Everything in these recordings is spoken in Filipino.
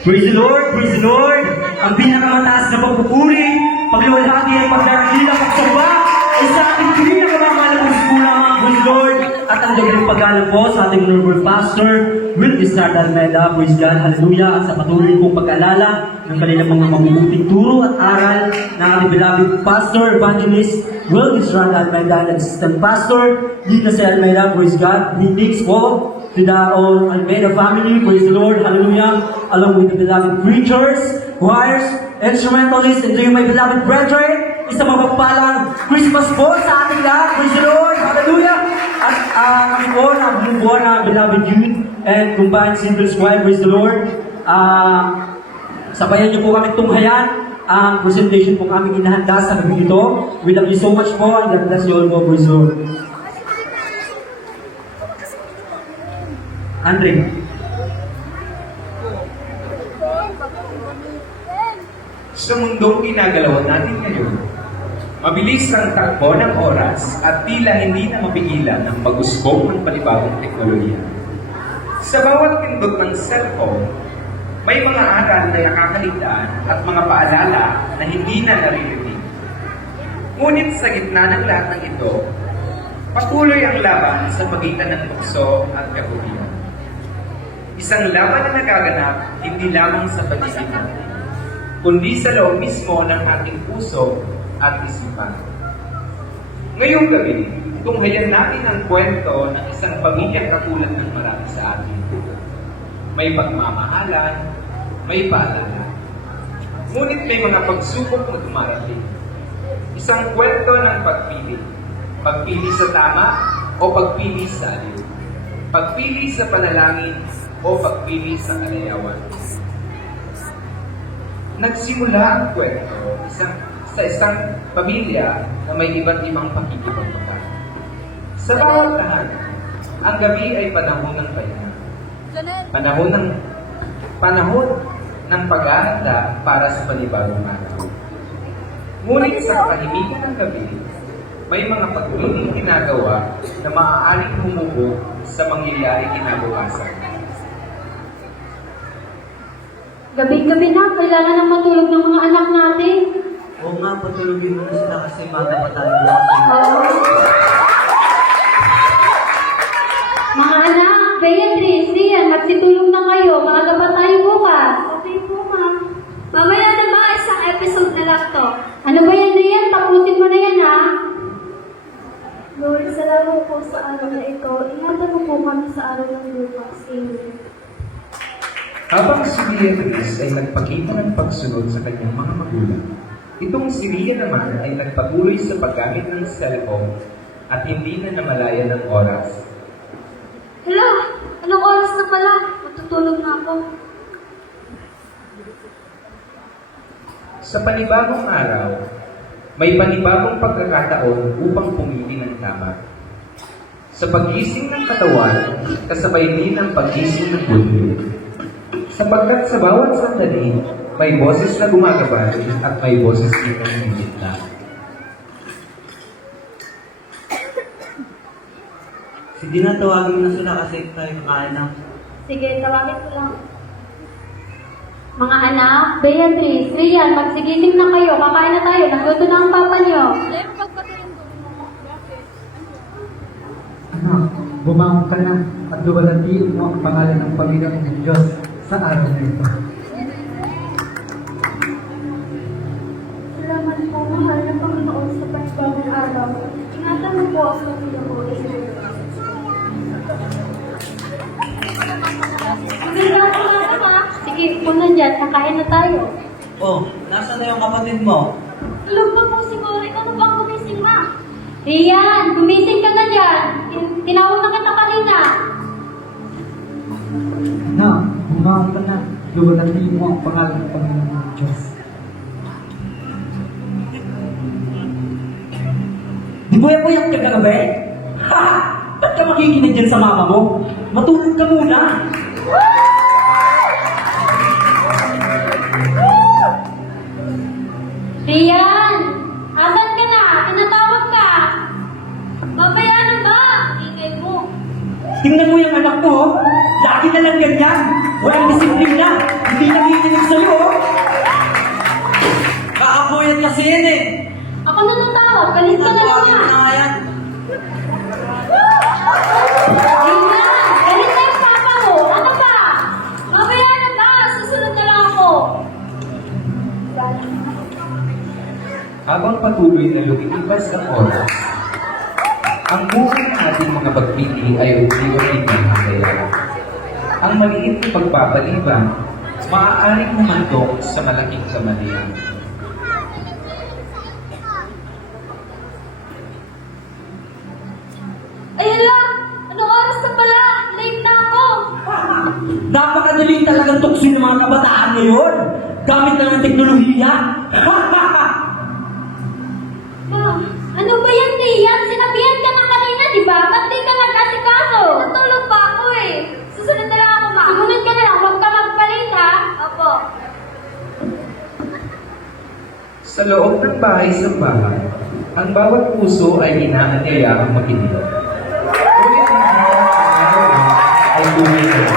Praise the Lord! Praise the Lord! Ang pinakamataas na pagpupuri, pagluwalhati at pagdarasila, pagsamba ay sa ating pinakamamahal na puspuna, praise the Lord! At ang gabi ng paggalang po sa ating Honorable Pastor, Will Bizarre Almeida, praise God, hallelujah, at sa patuloy kong pag-alala ng kanilang mga mabubuting turo at aral ng ating beloved Pastor, Evangelist, Will Bizarre Almeida, and Assistant Pastor, Lina C. Almeida, praise God, greetings po to the all Almeida family, praise the Lord, hallelujah, along with the beloved preachers, choirs, instrumentalists, and to you, my beloved brethren, isang mapagpalang Christmas po sa ating lahat, praise the Lord, hallelujah, at kami po na bumubuo na beloved youth and combined singles choir, praise the Lord, sabayan niyo po kami tunghayan ang presentation po kami inahanda sa gabi ito. We love you so much po, and God bless you all po, praise the Lord. Andre. Sa mundong ginagalawan natin ngayon, mabilis ang takbo ng oras at tila hindi na mapigilan ang pag-usbong ng panibagong teknolohiya. Sa bawat pindot ng cellphone, may mga aral na nakakaligtaan at mga paalala na hindi na naririnig. Ngunit sa gitna ng lahat ng ito, patuloy ang laban sa pagitan ng tukso at kabutihan. Isang laban na nagaganap hindi lamang sa paligid natin, kundi sa loob mismo ng ating puso at isipan. Ngayong gabi, tunghayan natin ang kwento ng isang pamilyang katulad ng marami sa atin. May pagmamahalan, may paalala. Ngunit may mga pagsubok na dumarating. Isang kwento ng pagpili. Pagpili sa tama o pagpili sa aliw. Pagpili sa panalangin o pagpili sa kalayawan. Nagsimula ang kwento sa isang pamilya na may iba't ibang pakikipagpapalala. Sa bawat tahanan, ang gabi ay panahon ng pahinga. Panahon ng paghahanda para sa panibagong araw. Ngunit sa katahimikan ng gabi, may mga pagpiling ginagawa na maaaring humubog sa mangyayari kinabukasan. Gabi-gabi na, kailangan na matulog ng mga anak natin. Oo nga, patulogin mo na sila kasi maga pa tayo. Mga anak, Beatrice, Rian, magsitulog na kayo. Maaga pa tayo bukas. Okay po, ma'am. Mamaya na ba isang episode na lang to? Ano ba yan, Rian? Tapusin mo na yan, ha? Lord, salamat po sa araw na ito. Ingatan mo po kami sa araw ng bukas. Amen. Habang si Beatrice ay nagpakita ng pagsunod sa kanyang mga magulang, itong si Ria naman ay nagpatuloy sa paggamit ng cellphone at hindi na namalaya ng oras. Hala, anong oras na pala? Matutulog na ako. Sa panibagong araw, may panibagong pagkakataon upang pumili ng tama. Sa paggising ng katawan, kasabay din ang paggising ng puso. Sapagkat sa bawat sandali, may boses na gumagabay at may boses din na humihintla. Sige na, tawagin mo na sila kasi tayo kakain na. Sige, tawagin ko lang. Mga anak, Beatrice, Rian, magsigising na kayo. Kakain na tayo. Nagluto na ang papa niyo. Anak, bumangon ka na at luwalhatiin mo ang pangalan ng Panginoon ng Diyos sa araw na ito. Salamat po, mahal na Panginoon sa panibagong araw. Ingatan mo po ang pamilya ko. Amen. Sige na ako na, ha? Sige, puno dyan. Kakain na tayo. Oh, nasa na yung kapatid mo? Tulog pa po siguro. Ikaw na bang gumising na? Rian, gumising ka na dyan. Tinawag na kita kanina. Anak, bumangon ka na. Luwalhatiin mo ang pangalan ng Panginoon ng Diyos. Di ba yan po yung kagabi? Ha! Ba't ka makikinig dyan sa mama mo? Matulog ka muna! yan eh. Ako na natawag, galit ka na Tawagin mo naman. na nga yan. Ayun na, galit na yung papa mo. Ano ba? Mamaya na ba? Susunod na lang ako. Habang patuloy na lumilipas ang oras, ang buhay ng ating mga pagpili ay unti-unti nakakaya. Ang maliit na pagpapaliban, maaaring humantong sa malaking kamalian. Ayun lang, anong oras na pala? Late na ako. Napakadali talagang tukso ng mga kabataan ngayon. Gamit na ng teknolohiya. Ma, ano ba yan, Rian? Sinabihan ka na kanina, di ba? Ba't di ka nag-asikaso? Natulog pa ako eh. Susunod na lang ako, ma. Sumunod ka na lang, huwag ka magpalit, ha? Opo. Sa loob ng bahay-sambahan, ang bawat puso ay inaanyayakang makinig. Ngunit ang araw ay tunay na ito.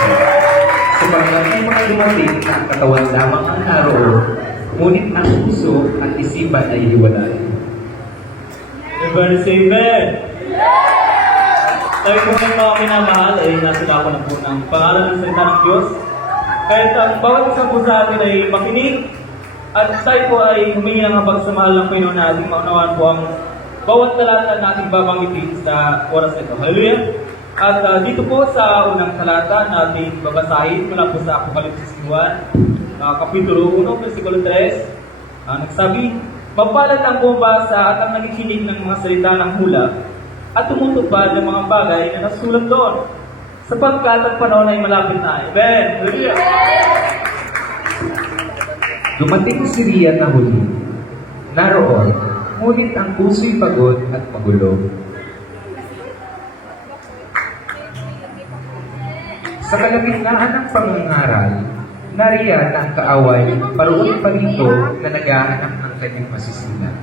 Sapagkat may mga dumating na ang katawan lamang ang naroon, ngunit ang puso at isipan ay hiwalay. Everybody say amen! Tayo po ng mga minamahal ay nasa ako na po ng pangalan ng salita ng Diyos. Kahit ang bawat isa po sa atin ay makinig at tayo po ay humingi ng habag sa mahal ng Panginoon na ating maunawaan po ang bawat talata na ating babanggitin sa oras na ito. Hallelujah! At dito po sa unang talata na ating babasahin mula po sa Apokalipsis 1, Kapitulo 1, versikulo 3, nagsabi, "Mapalad ang bumabasa at ang nakikinig ng mga salita ng hula at tumutupad ng mga bagay na nasulat doon, sapagkat ang panahon ay malapit na." Amen! Hallelujah! Dumating si Rian na huli. Naroon, ngunit ang puso'y pagod at magulo. Sa kalagitnaan ng pangangaral, nariyan ang kaaway paroon pa rito na naghahanap ng kanyang masisilan.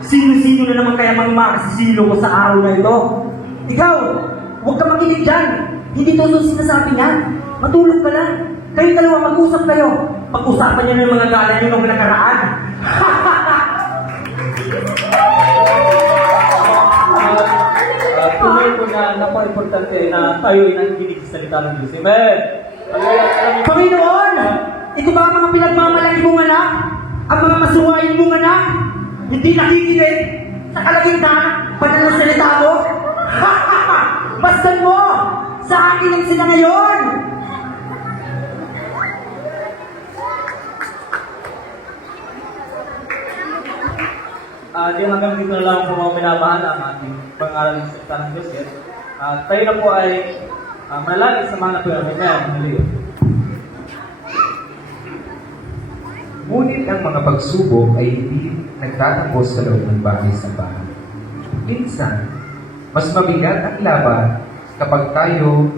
Sino-sino na naman kaya mga makasisilo ko sa araw na ito? Ikaw, huwag ka makinig dyan. Hindi to sinasabi niya. Matulog ka lang. Kayo dalawa, mag-usap kayo. Pag-usapan niyo ng mga galan niyo ng nakaraan. Tunay po na napaka-importante na tayo ay nakikinig sa salita ng Diyos. Amen! Hallelujah! Panginoon, ito ba ang mga pinagmamalaki mong anak? Ang mga masuwain mong anak? Hindi nakikinig sa kalagitnaan pananasalita mo? Bastan mo! Sa akin ang sila ngayon! Di hanggang dito na lang po mga minamahal ang ating pangaral ng salita ng Diyos. Yes? Tayo na po ay manalangin sa mga napunan. Amen. Hallelujah. Ngunit ang mga pagsubok ay hindi nagtatapos sa loob ng bahay-sambahan. Minsan, mas mabigat ang laban kapag tayo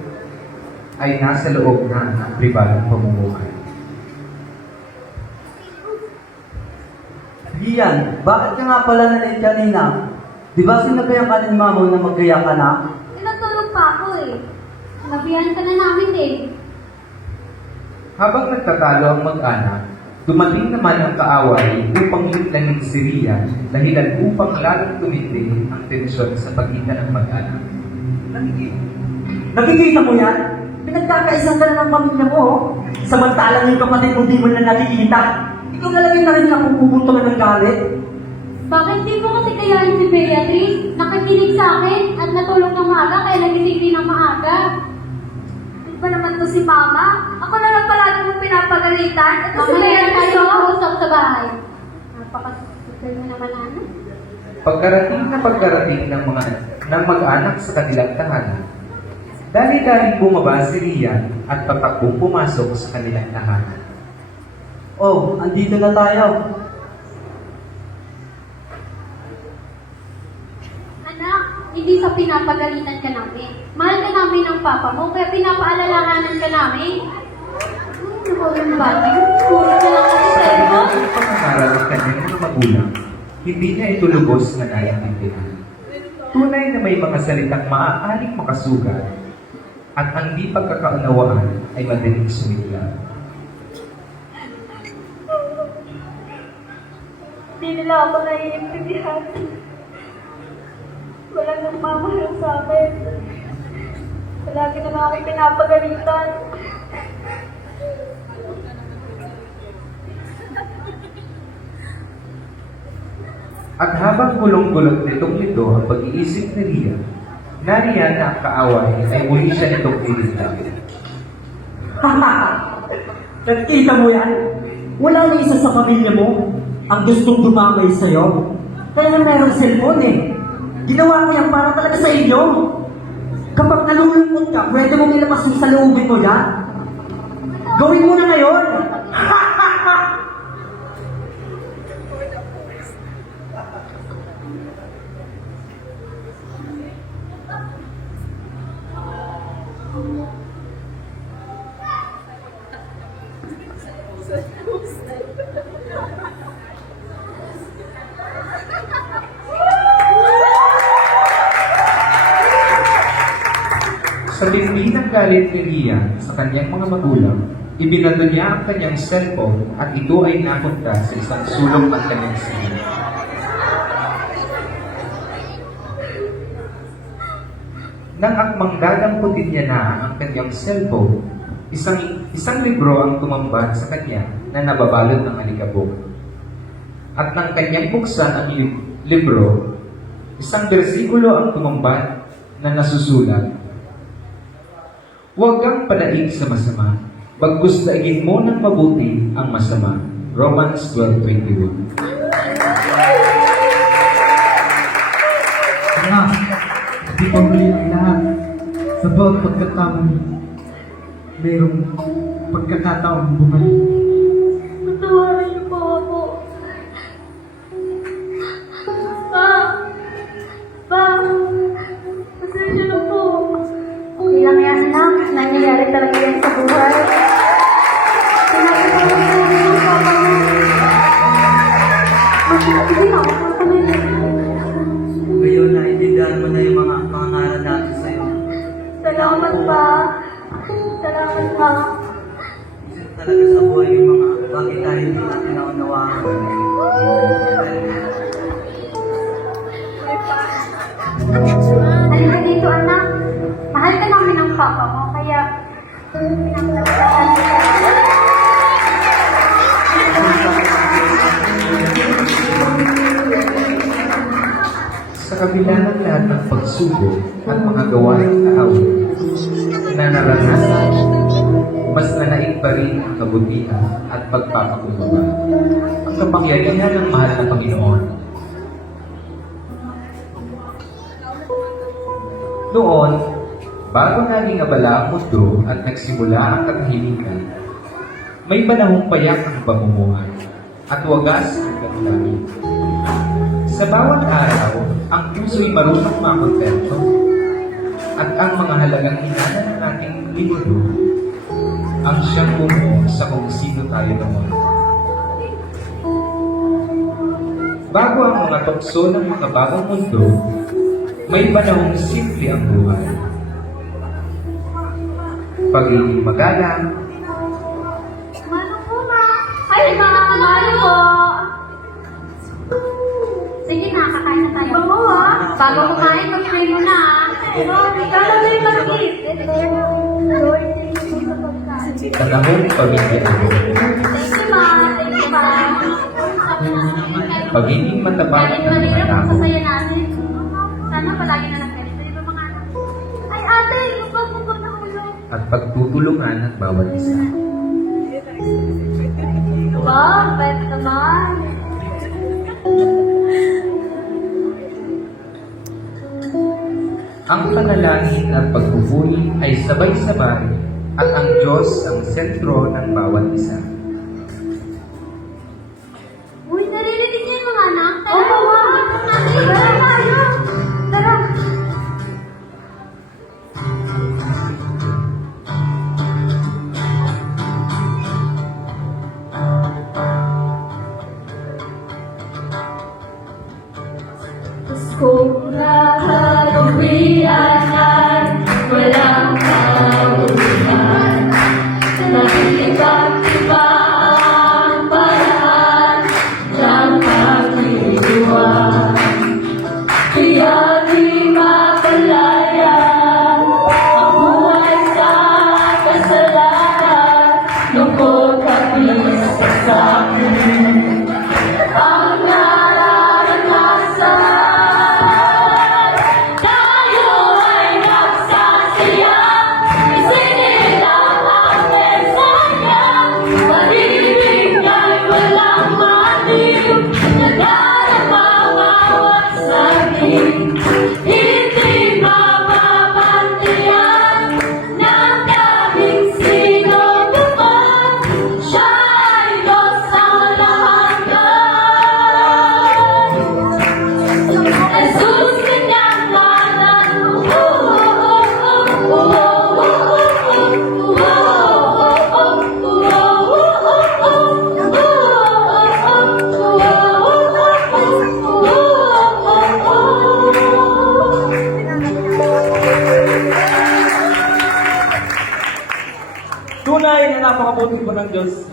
ay nasa loob na ng pribadong pamumuhay. Rian, bakit ka nga pala na-late kanina? Di ba sinabihan ka ni Mamo na magkaya ka na? Natulog pa ako eh. Sinabihan ka na namin eh. Habang nagtatalo ang mag-anak, dumating naman ang kaaway upang litlangin si Rian dahilan upang lalong tumitig ang tensyon sa pagitan ng mag-anak. Nakikita mo yan? Pinagkakaisang ka na ng pamilya mo, oh. Samantalang yung kapatid mo di mo na nakikita. Ikaw na lang yung narinig na pupunto ka ng galit. Bakit di mo kasi kayahin si Beatrice? Nakikinig sa akin at natulog ng maaga kaya nagising din ng maaga. Ano ba naman to si Mama? Ako na lang palagi mong pinapagalitan. Ito si Mamaya na tayo Beatrice, oh. mag-usap sa bahay. Napakasukal mo naman ano? Pagkarating ng mag-anak sa kanilang tahanan, dali-dali bumaba si Rian at patakbong pumasok sa kanilang tahanan. Oh, andito na tayo. Anak, hindi sa pinapagalitan ka namin. Mahal ka namin ng papa mo, kaya pinapaalalahanan ka namin. Ano yung bagay? Puro ka lang kasi Sa cellphone. kabila ng pangangaral ng kanyang mga magulang, hindi niya ito lubos na naiintindihan. Tunay na may mga salitang maaaring makasugat at ang di pagkakaunawaan ay madaling sumigla. nila ako naiintindihan. Walang nagmamahal sa akin. Palagi na lang ako'y pinapagalitan. At habang gulong-gulong nitong ito ang pag-iisip ni Ria, nariyan na ang kaaway ay muli siya nitong tinitang. Nakikita mo yan? Wala na isa sa pamilya mo ang gustong dumamay sa'yo. Kaya merong cellphone eh. Ginawa ko yan para talaga sa inyo. Kapag nalulungkot ka, pwede mong ilabas yung saloobin mo yan. Gawin mo na ngayon. Sa tindi ng galit ni Ria sa kanyang mga magulang, ibinado niya ang kanyang cellphone at ito ay napunta sa isang sulok ng kanyang singil. Nang akmang dadamputin niya na ang kanyang cellphone, isang libro ang tumambad sa kanya na nababalot ng alikabok. At nang kanyang buksan ang libro, isang bersikulo ang tumambad na nasusulat, "Huwag kang padaig sa masama, bagkus daigin mo ng mabuti ang masama." Romans 12:21. Kaya, hindi pa huli ang lahat. Sa bawat pagkatamang mayroong pagkakataong bumalik. Patawarin niyo po ako. Pa! Pa! Pasensya na po. Okay lang yan, anak. Nangyayari talaga yan sa buhay. Sinabi ko lang sa inyo ng papa mo. Hindi na ako papamilya. Ngayon, naiintindihan mo na yung mga pangaral natin sa'yo. Salamat pa. Salamat pa. Kasi talaga sa buhay yung mga bakit tayo hindi natin naunawaan. Halika dito, anak. Mahal ka namin ng papa mo, kaya pinapalagpasan kita. Sa kabila ng lahat ng pagsubok at mga gawaing kaaway na naranasan, mas nanaig pa rin ang kabutihan at pagpapakumbaba. Ang kapangyarihan ng mahal na Panginoon. Noon, bago naging abala ang mundo at nagsimula ang katahimikan, may panahong payak ang pamumuhay at wagas ang damdamin. Sa bawat araw, ang puso'y marunong makontento at ang mga halagang hinana ng ating limudo ang siyang bumuo sa kung sino tayo noon. Bago ang mga tukso ng mga bagong mundo, may panahong simple ang buhay. Pagiging magalang, Mano po, ma. Ay, mga mano po. Sige na, kakain na tayo. Bango, ha? Bago kumain, mag-pray mo na. Kala na yung markit. Lord, thank you sa pagkain. panahong pamilya. Thank you, ma. Thank you, ma. Pagiging matapang Galing ng mga Manila, tao. pagsasaya natin. Sana palagi na lang ganito. Di ba mga anak? Ay, ate, yung bag mo ba na ulo? At pagtutulungan ng bawat isa. Wow, pwede naman. Ang panalangin at pagpupuri ay sabay-sabay at ang Diyos ang sentro ng bawat isa. Uy, naririnig niyo yung mga anak? Tara, ma. Tara, tayo. Tara. Kung nakagawian ay walang kahulugan, nakikipag-iba sa akin ang nararanasan. Tayo ay nagsasiyang, isinilang ang mensahya. Pag-ibig ay walang maliw, nadarama bawat saging. Hindi mapapantiyan ng daming sinubukan. Siya ay Diyos ang lahat. Jesus, kanyang ngalan. Tunay na napakabuti po ng Diyos